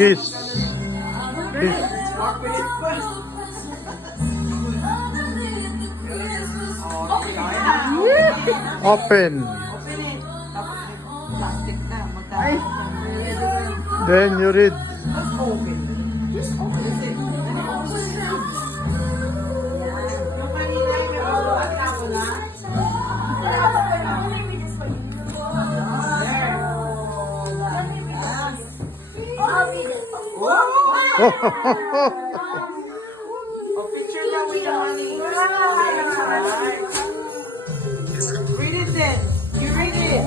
Kiss. Kiss. Open. Plastic na. Magkakaroon. Then you read. Open. Just open it. Yung kanina yung at ako na. Oh, picture na with the money. Read it then. You read it.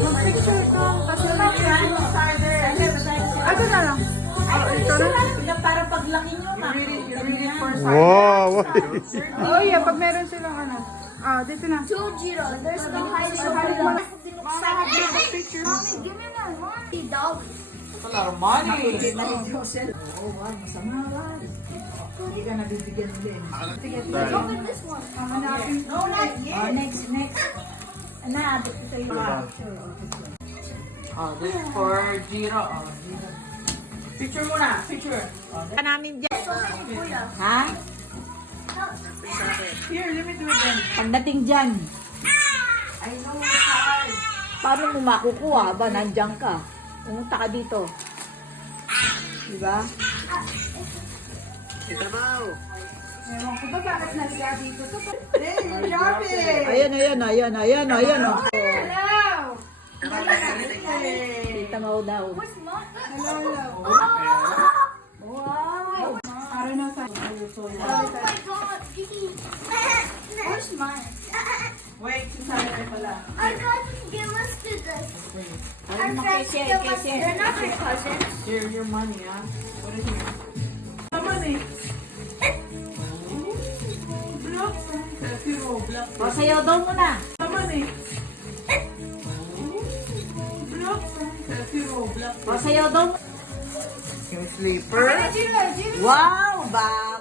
Yung picture ko, kasi Ano na lang. ito na? Para paglaki nyo, ma. You read it first. Wow. Oh yeah, pag meron silang ano. Ah, dito na. 2-0. There's no high score. Picture. Mommy, give me that money. Dog. A lot of money. Hindi ka nabibigyan din. Open this one. No, not yet. Next. Ana, ito yung Oh, this is for Jiro. Oh, Jiro. Picture muna. Picture. Oh, namin dyan. Ha? here, let me do it then. Pagdating dyan, I know it's hard. paano mo makukuha ba? Nandiyan ka. Pumunta ka dito. Diba? Ewan ko ba bakit nasiya dito? Hey, you drop it. Ayan. Oh. Hello! Hey. Kita mo daw. What's mine? Hello. Wow! Para na sa... Oh my god. Where's mine? Wait, sasali pala. Our cousins give us to this. Our Ano friends kay give us. share? They're not your cousins. Here, your money, ah. What is it? Money. Block. Zero, block. Pasayaw daw muna. Money. Block. Zero, block. Pasayaw daw. Yung sleeper. Wow! Bang!